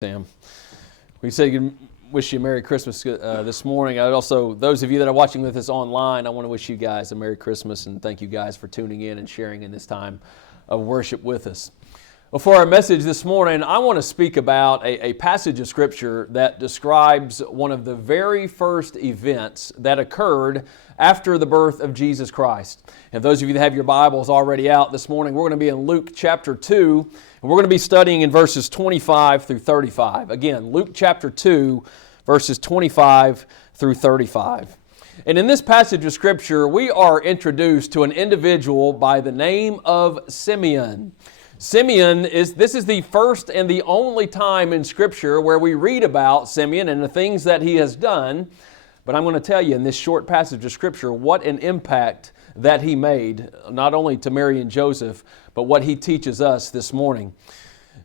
Sam. We say wish you a Merry Christmas this morning. I'd also, those of you that are watching with us online, I want to wish you guys a Merry Christmas and thank you guys for tuning in and sharing in this time of worship with us. Well, for our message this morning, I want to speak about a passage of Scripture that describes one of the very first events that occurred after the birth of Jesus Christ. And those of you that have your Bibles already out this morning, we're going to be in Luke chapter 2, and we're going to be studying in verses 25 through 35. Again, Luke chapter 2, verses 25 through 35. And in this passage of Scripture, we are introduced to an individual by the name of Simeon. Simeon this is the first and the only time in Scripture where we read about Simeon and the things that he has done. But I'm going to tell you in this short passage of Scripture what an impact that he made, not only to Mary and Joseph, but what he teaches us this morning.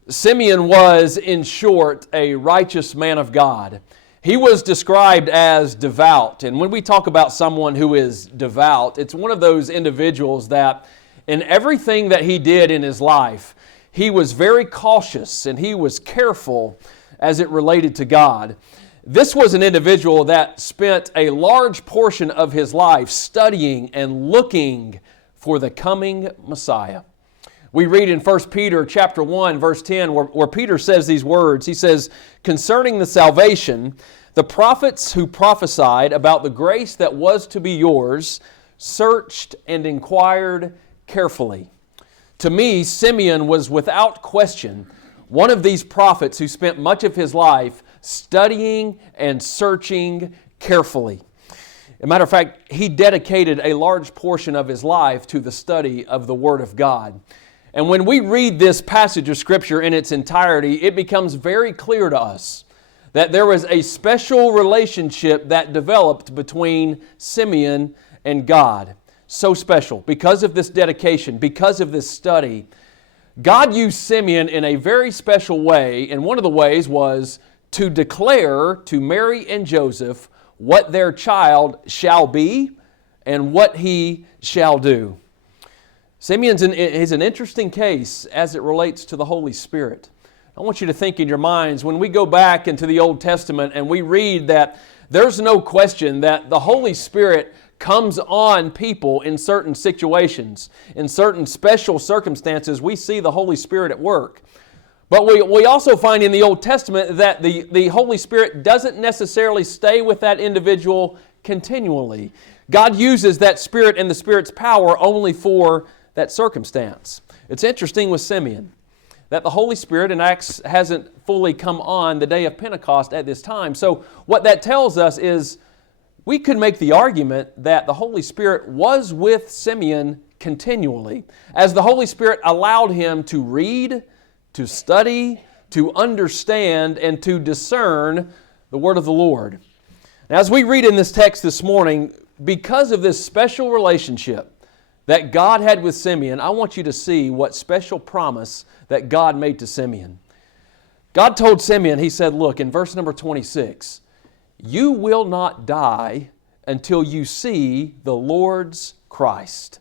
Simeon was, in short, a righteous man of God. He was described as devout. And when we talk about someone who is devout, it's one of those individuals that in everything that he did in his life, he was very cautious and he was careful as it related to God. This was an individual that spent a large portion of his life studying and looking for the coming Messiah. We read in 1 Peter chapter 1, verse 10, where Peter says these words. He says, "Concerning the salvation, the prophets who prophesied about the grace that was to be yours searched and inquired carefully." To me, Simeon was without question one of these prophets who spent much of his life studying and searching carefully. As a matter of fact, he dedicated a large portion of his life to the study of the Word of God. And when we read this passage of Scripture in its entirety, it becomes very clear to us that there was a special relationship that developed between Simeon and God. So special. Because of this dedication, because of this study, God used Simeon in a very special way, and one of the ways was to declare to Mary and Joseph what their child shall be and what he shall do. Simeon is an interesting case as it relates to the Holy Spirit. I want you to think in your minds, when we go back into the Old Testament and we read that there's no question that the Holy Spirit comes on people in certain situations, in certain special circumstances, we see the Holy Spirit at work. But we also find in the Old Testament that the Holy Spirit doesn't necessarily stay with that individual continually. God uses that Spirit and the Spirit's power only for that circumstance. It's interesting with Simeon that the Holy Spirit in Acts hasn't fully come on the day of Pentecost at this time. So what that tells us is we could make the argument that the Holy Spirit was with Simeon continually, as the Holy Spirit allowed him to read, to study, to understand, and to discern the Word of the Lord. Now, as we read in this text this morning, because of this special relationship that God had with Simeon, I want you to see what special promise that God made to Simeon. God told Simeon, He said, look, in verse number 26, "You will not die until you see the Lord's Christ."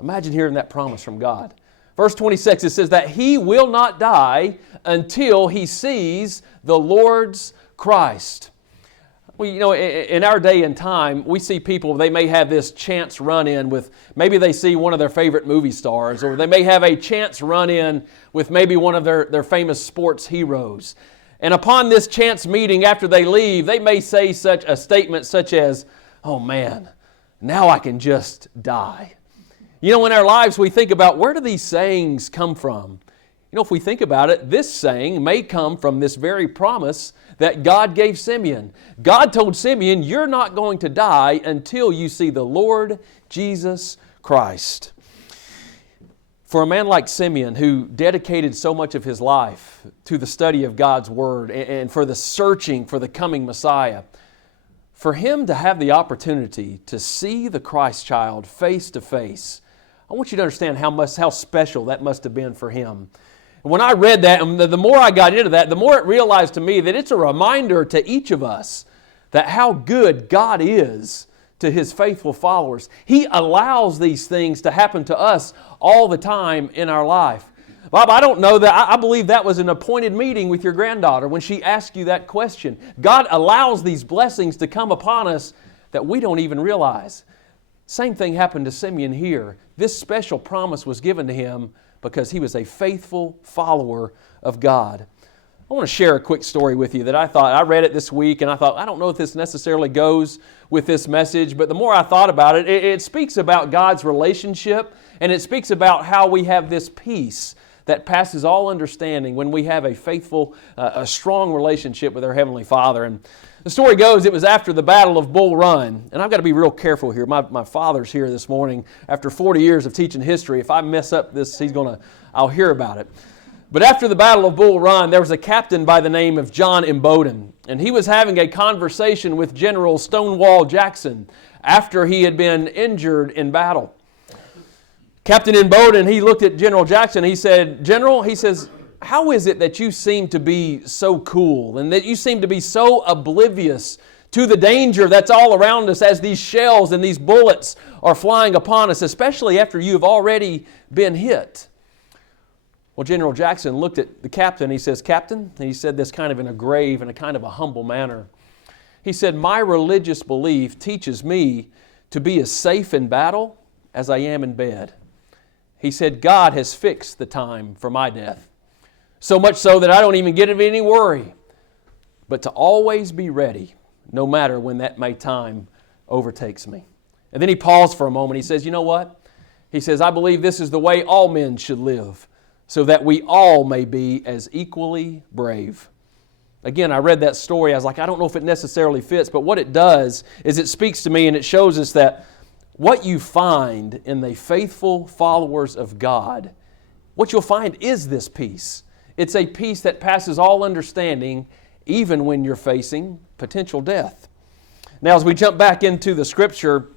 Imagine hearing that promise from God. Verse 26, it says that he will not die until he sees the Lord's Christ. Well, you know, in our day and time, we see people, they may have this chance run-in with, maybe they see one of their favorite movie stars, or they may have a chance run-in with maybe one of their famous sports heroes. And upon this chance meeting, after they leave, they may say such a statement such as, "Oh man, now I can just die." You know, in our lives, we think about, where do these sayings come from? You know, if we think about it, this saying may come from this very promise that God gave Simeon. God told Simeon, you're not going to die until you see the Lord Jesus Christ. For a man like Simeon, who dedicated so much of his life to the study of God's Word and for the searching for the coming Messiah, for him to have the opportunity to see the Christ child face to face, I want you to understand how special that must have been for him. When I read that, and the more I got into that, the more it realized to me that it's a reminder to each of us that how good God is to His faithful followers. He allows these things to happen to us all the time in our life. Bob, I don't know that. I believe that was an appointed meeting with your granddaughter when she asked you that question. God allows these blessings to come upon us that we don't even realize. Same thing happened to Simeon here. This special promise was given to him because he was a faithful follower of God. I want to share a quick story with you that I read it this week, and I thought, I don't know if this necessarily goes with this message, but the more I thought about it, it speaks about God's relationship, and it speaks about how we have this peace that passes all understanding when we have a faithful, a strong relationship with our Heavenly Father. And the story goes, it was after the Battle of Bull Run. And I've got to be real careful here. My father's here this morning. After 40 years of teaching history, if I mess up this, I'll hear about it. But after the Battle of Bull Run, there was a captain by the name of John Imboden. And he was having a conversation with General Stonewall Jackson after he had been injured in battle. Captain Imboden, he looked at General Jackson. He said, General, he says, how is it that you seem to be so cool and that you seem to be so oblivious to the danger that's all around us as these shells and these bullets are flying upon us, especially after you've already been hit? Well, General Jackson looked at the captain. He says, Captain, and he said this kind of in a grave and a kind of a humble manner. He said, my religious belief teaches me to be as safe in battle as I am in bed. He said, God has fixed the time for my death, so much so that I don't even get any worry, but to always be ready, no matter when that time overtakes me. And then he paused for a moment. He says, you know what? He says, I believe this is the way all men should live, so that we all may be as equally brave. Again, I read that story. I was like, I don't know if it necessarily fits, but what it does is it speaks to me and it shows us that what you find in the faithful followers of God, what you'll find is this peace. It's a peace that passes all understanding, even when you're facing potential death. Now, as we jump back into the Scripture,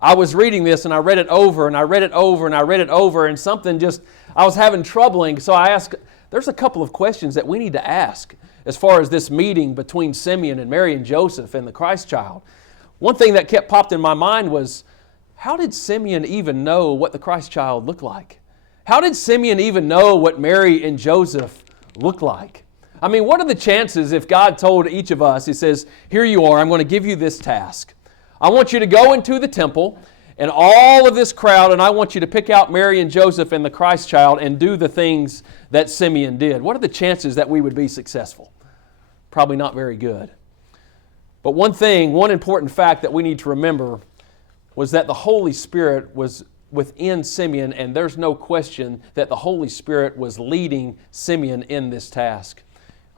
I was reading this and I read it over and I read it over and I read it over, and I was having troubling. So I asked, there's a couple of questions that we need to ask as far as this meeting between Simeon and Mary and Joseph and the Christ child. One thing that kept popped in my mind was, how did Simeon even know what the Christ child looked like? How did Simeon even know what Mary and Joseph looked like? I mean, what are the chances if God told each of us, He says, here you are, I'm going to give you this task. I want you to go into the temple and all of this crowd, and I want you to pick out Mary and Joseph and the Christ child and do the things that Simeon did. What are the chances that we would be successful? Probably not very good. But one important fact that we need to remember was that the Holy Spirit was within Simeon, and there's no question that the Holy Spirit was leading Simeon in this task.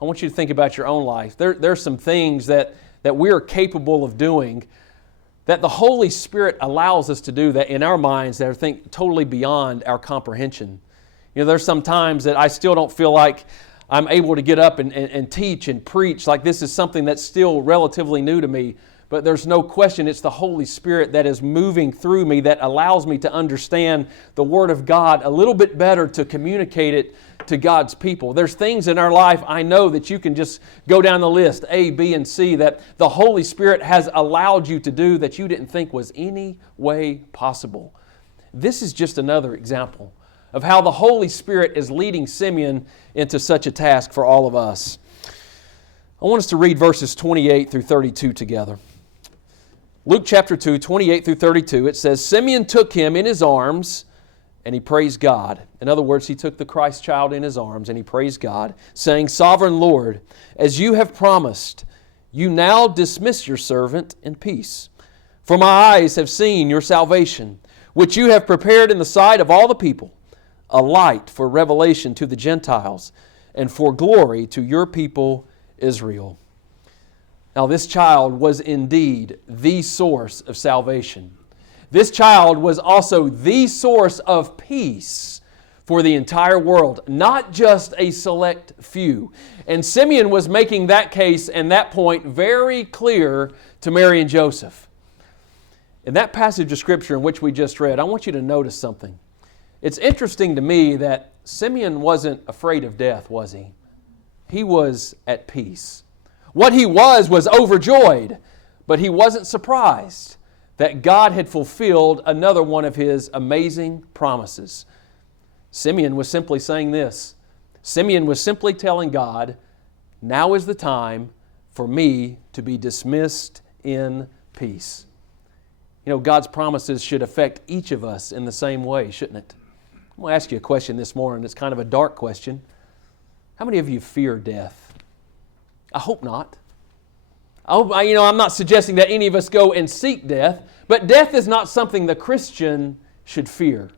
I want you to think about your own life. There's some things that we're capable of doing that the Holy Spirit allows us to do that in our minds that are totally beyond our comprehension. You know, there's some times that I still don't feel like I'm able to get up and teach and preach like this is something that's still relatively new to me. But there's no question it's the Holy Spirit that is moving through me that allows me to understand the Word of God a little bit better to communicate it to God's people. There's things in our life I know that you can just go down the list, A, B, and C, that the Holy Spirit has allowed you to do that you didn't think was any way possible. This is just another example of how the Holy Spirit is leading Simeon into such a task for all of us. I want us to read verses 28 through 32 together. Luke chapter 2, 28 through 32, it says, Simeon took him in his arms and he praised God. In other words, he took the Christ child in his arms and he praised God, saying, Sovereign Lord, as you have promised, you now dismiss your servant in peace. For my eyes have seen your salvation, which you have prepared in the sight of all the people, a light for revelation to the Gentiles and for glory to your people Israel. Now this child was indeed the source of salvation. This child was also the source of peace for the entire world, not just a select few. And Simeon was making that case and that point very clear to Mary and Joseph. In that passage of Scripture in which we just read, I want you to notice something. It's interesting to me that Simeon wasn't afraid of death, was he? He was at peace. What he was overjoyed, but he wasn't surprised that God had fulfilled another one of His amazing promises. Simeon was simply saying this. Simeon was simply telling God, now is the time for me to be dismissed in peace. You know, God's promises should affect each of us in the same way, shouldn't it? I'm going to ask you a question this morning. It's kind of a dark question. How many of you fear death? I hope not. I'm not suggesting that any of us go and seek death, but death is not something the Christian should fear.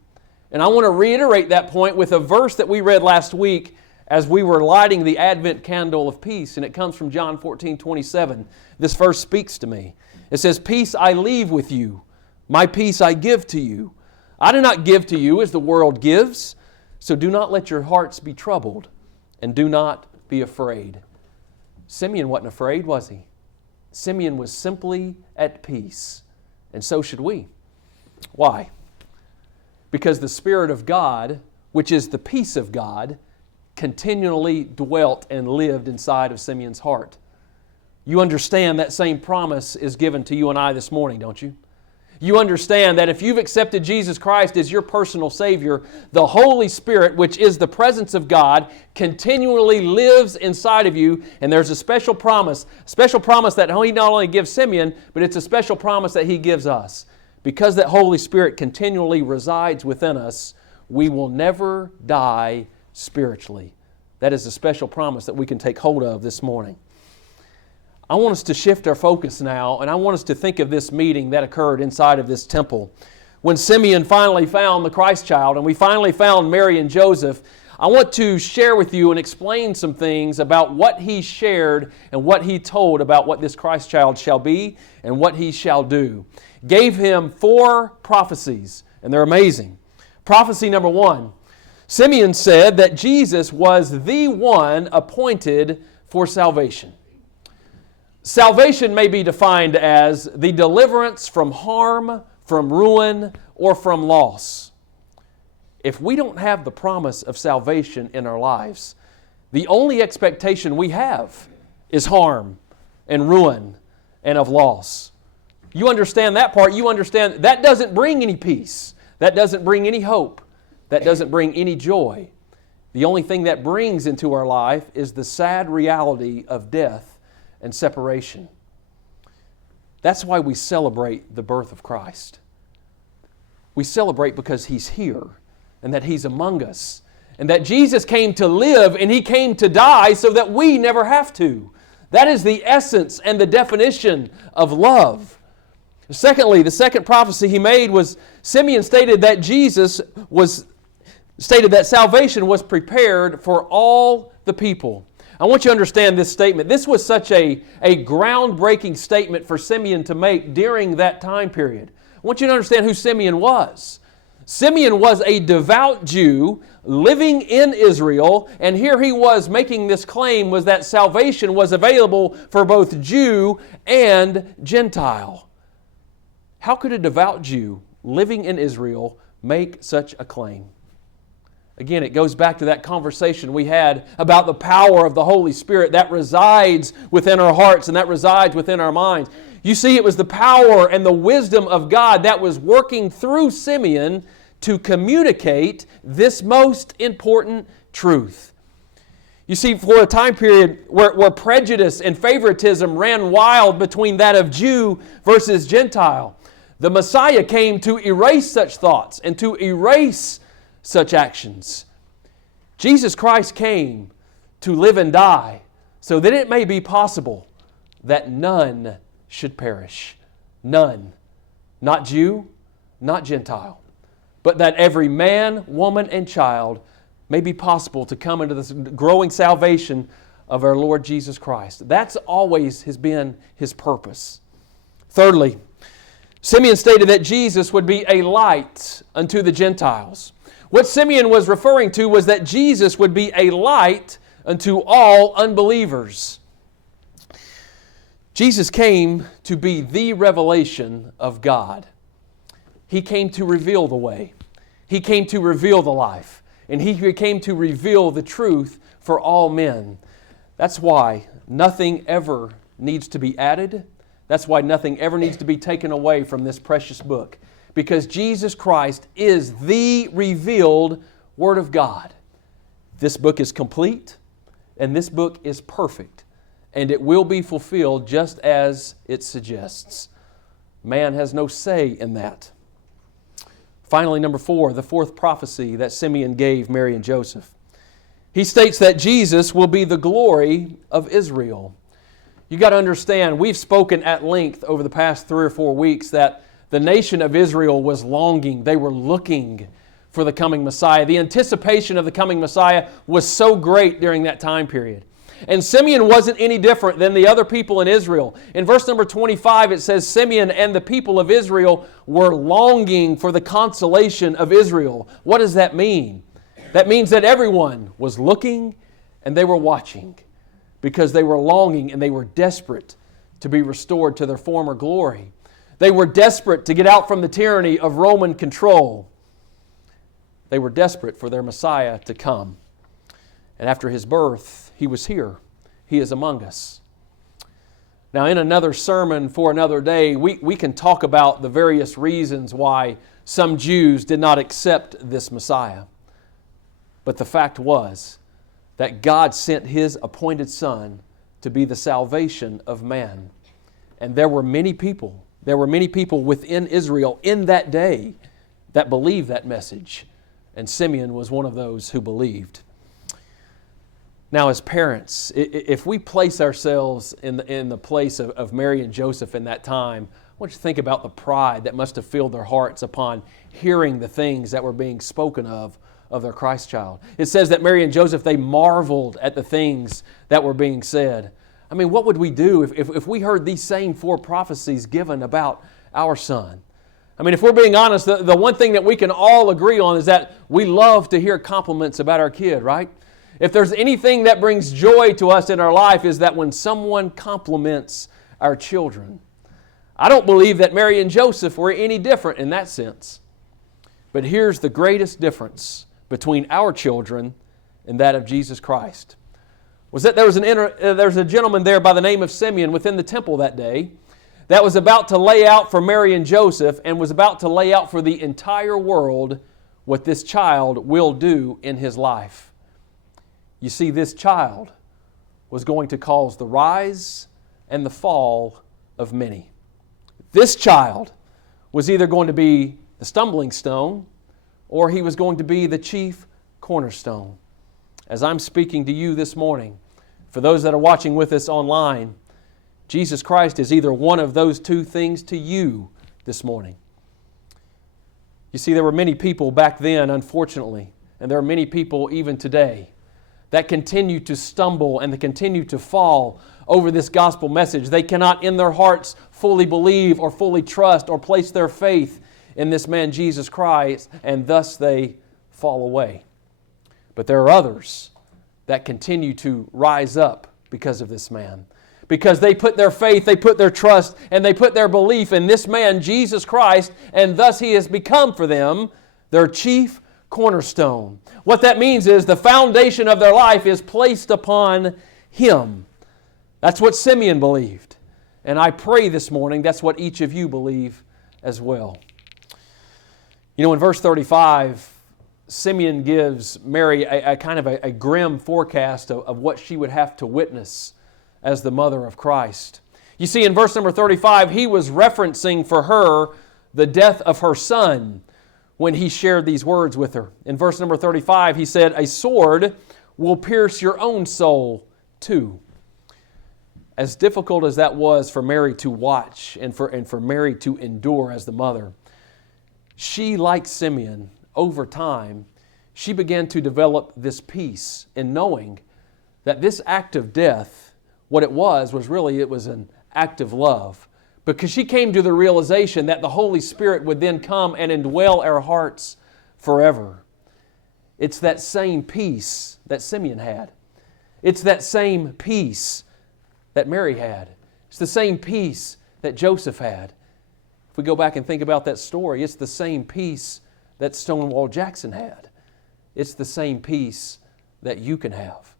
And I want to reiterate that point with a verse that we read last week as we were lighting the Advent candle of peace, and it comes from John 14:27. This verse speaks to me. It says, "Peace I leave with you, my peace I give to you. I do not give to you as the world gives, so do not let your hearts be troubled, and do not be afraid." Simeon wasn't afraid, was he? Simeon was simply at peace, and so should we. Why? Because the Spirit of God, which is the peace of God, continually dwelt and lived inside of Simeon's heart. You understand that same promise is given to you and I this morning, don't you? You understand that if you've accepted Jesus Christ as your personal Savior, the Holy Spirit, which is the presence of God, continually lives inside of you, and there's a special promise that He not only gives Simeon, but it's a special promise that He gives us. Because that Holy Spirit continually resides within us, we will never die spiritually. That is a special promise that we can take hold of this morning. I want us to shift our focus now, and I want us to think of this meeting that occurred inside of this temple. When Simeon finally found the Christ child, and we finally found Mary and Joseph, I want to share with you and explain some things about what he shared and what he told about what this Christ child shall be and what he shall do. Gave him 4 prophecies, and they're amazing. Prophecy number 1, Simeon said that Jesus was the one appointed for salvation. Salvation may be defined as the deliverance from harm, from ruin, or from loss. If we don't have the promise of salvation in our lives, the only expectation we have is harm and ruin and of loss. You understand that part. You understand that doesn't bring any peace. That doesn't bring any hope. That doesn't bring any joy. The only thing that brings into our life is the sad reality of death and separation. That's why we celebrate the birth of Christ. We celebrate because He's here and that He's among us and that Jesus came to live and He came to die so that we never have to. That is the essence and the definition of love. Secondly, the second prophecy he made was Simeon stated that salvation was prepared for all the people. I want you to understand this statement. This was such a groundbreaking statement for Simeon to make during that time period. I want you to understand who Simeon was. Simeon was a devout Jew living in Israel, and here he was making this claim was that salvation was available for both Jew and Gentile. How could a devout Jew living in Israel make such a claim? Again, it goes back to that conversation we had about the power of the Holy Spirit that resides within our hearts and that resides within our minds. You see, it was the power and the wisdom of God that was working through Simeon to communicate this most important truth. You see, for a time period where prejudice and favoritism ran wild between that of Jew versus Gentile, the Messiah came to erase such thoughts and to erase such actions. Jesus Christ came to live and die so that it may be possible that none should perish. None. Not Jew, not Gentile. But that every man, woman, and child may be possible to come into this growing salvation of our Lord Jesus Christ. That's always has been His purpose. Thirdly, Simeon stated that Jesus would be a light unto the Gentiles. What Simeon was referring to was that Jesus would be a light unto all unbelievers. Jesus came to be the revelation of God. He came to reveal the way. He came to reveal the life. And He came to reveal the truth for all men. That's why nothing ever needs to be added. That's why nothing ever needs to be taken away from this precious book. Because Jesus Christ is the revealed Word of God. This book is complete, and this book is perfect, and it will be fulfilled just as it suggests. Man has no say in that. Finally, number 4, the fourth prophecy that Simeon gave Mary and Joseph. He states that Jesus will be the glory of Israel. You got to understand, we've spoken at length over the past 3 or 4 weeks that the nation of Israel was longing. They were looking for the coming Messiah. The anticipation of the coming Messiah was so great during that time period. And Simeon wasn't any different than the other people in Israel. In verse number 25, it says, Simeon and the people of Israel were longing for the consolation of Israel. What does that mean? That means that everyone was looking and they were watching because they were longing and they were desperate to be restored to their former glory. They were desperate to get out from the tyranny of Roman control. They were desperate for their Messiah to come. And after His birth, He was here. He is among us. Now, in another sermon for another day, we can talk about the various reasons why some Jews did not accept this Messiah. But the fact was that God sent His appointed Son to be the salvation of man. And there were many people within Israel in that day that believed that message. And Simeon was one of those who believed. Now, as parents, if we place ourselves in the place of Mary and Joseph in that time, I want you to think about the pride that must have filled their hearts upon hearing the things that were being spoken of their Christ child. It says that Mary and Joseph, they marveled at the things that were being said. I mean, what would we do if we heard these same 4 prophecies given about our son? I mean, if we're being honest, the one thing that we can all agree on is that we love to hear compliments about our kid, right? If there's anything that brings joy to us in our life is that when someone compliments our children. I don't believe that Mary and Joseph were any different in that sense. But here's the greatest difference between our children and that of Jesus Christ. Was that there was a gentleman there by the name of Simeon within the temple that day that was about to lay out for Mary and Joseph and was about to lay out for the entire world what this child will do in his life. You see, this child was going to cause the rise and the fall of many. This child was either going to be the stumbling stone or he was going to be the chief cornerstone. As I'm speaking to you this morning, for those that are watching with us online, Jesus Christ is either one of those 2 things to you this morning. You see, there were many people back then, unfortunately, and there are many people even today that continue to stumble and that continue to fall over this gospel message. They cannot in their hearts fully believe or fully trust or place their faith in this man Jesus Christ, and thus they fall away. But there are others that continue to rise up because of this man. Because they put their faith, they put their trust, and they put their belief in this man, Jesus Christ, and thus He has become for them their chief cornerstone. What that means is the foundation of their life is placed upon Him. That's what Simeon believed. And I pray this morning that's what each of you believe as well. You know, in verse 35, Simeon gives Mary a kind of a grim forecast of what she would have to witness as the mother of Christ. You see, in verse number 35, he was referencing for her the death of her son when he shared these words with her. In verse number 35, he said, "A sword will pierce your own soul too." As difficult as that was for Mary to watch and for Mary to endure as the mother, she, like Simeon, over time, she began to develop this peace in knowing that this act of death, what it was really it was an act of love. Because she came to the realization that the Holy Spirit would then come and indwell our hearts forever. It's that same peace that Simeon had. It's that same peace that Mary had. It's the same peace that Joseph had. If we go back and think about that story, it's the same peace that Stonewall Jackson had. It's the same peace that you can have.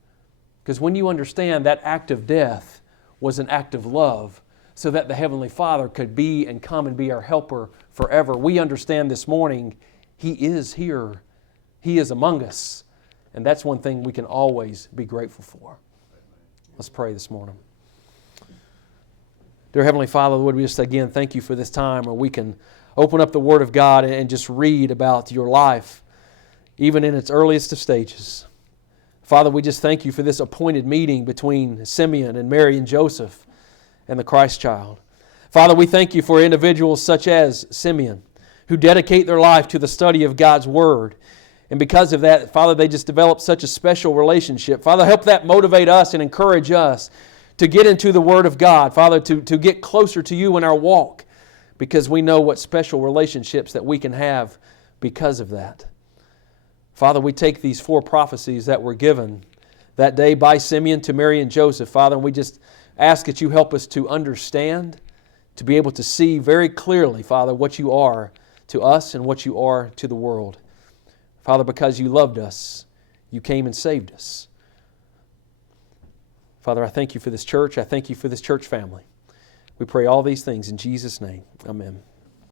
Because when you understand that act of death was an act of love so that the Heavenly Father could be and come and be our helper forever, we understand this morning He is here He is among us. And that's one thing we can always be grateful for. Let's pray this morning. Dear Heavenly Father, Lord, we just again thank you for this time where we can open up the Word of God and just read about your life, even in its earliest of stages. Father, we just thank you for this appointed meeting between Simeon and Mary and Joseph and the Christ child. Father, we thank you for individuals such as Simeon who dedicate their life to the study of God's Word. And because of that, Father, they just develop such a special relationship. Father, help that motivate us and encourage us to get into the Word of God. Father, to get closer to you in our walk, because we know what special relationships that we can have because of that. Father, we take these 4 prophecies that were given that day by Simeon to Mary and Joseph, Father, and we just ask that you help us to understand, to be able to see very clearly, Father, what you are to us and what you are to the world. Father, because you loved us, you came and saved us. Father, I thank you for this church. I thank you for this church family. We pray all these things in Jesus' name. Amen.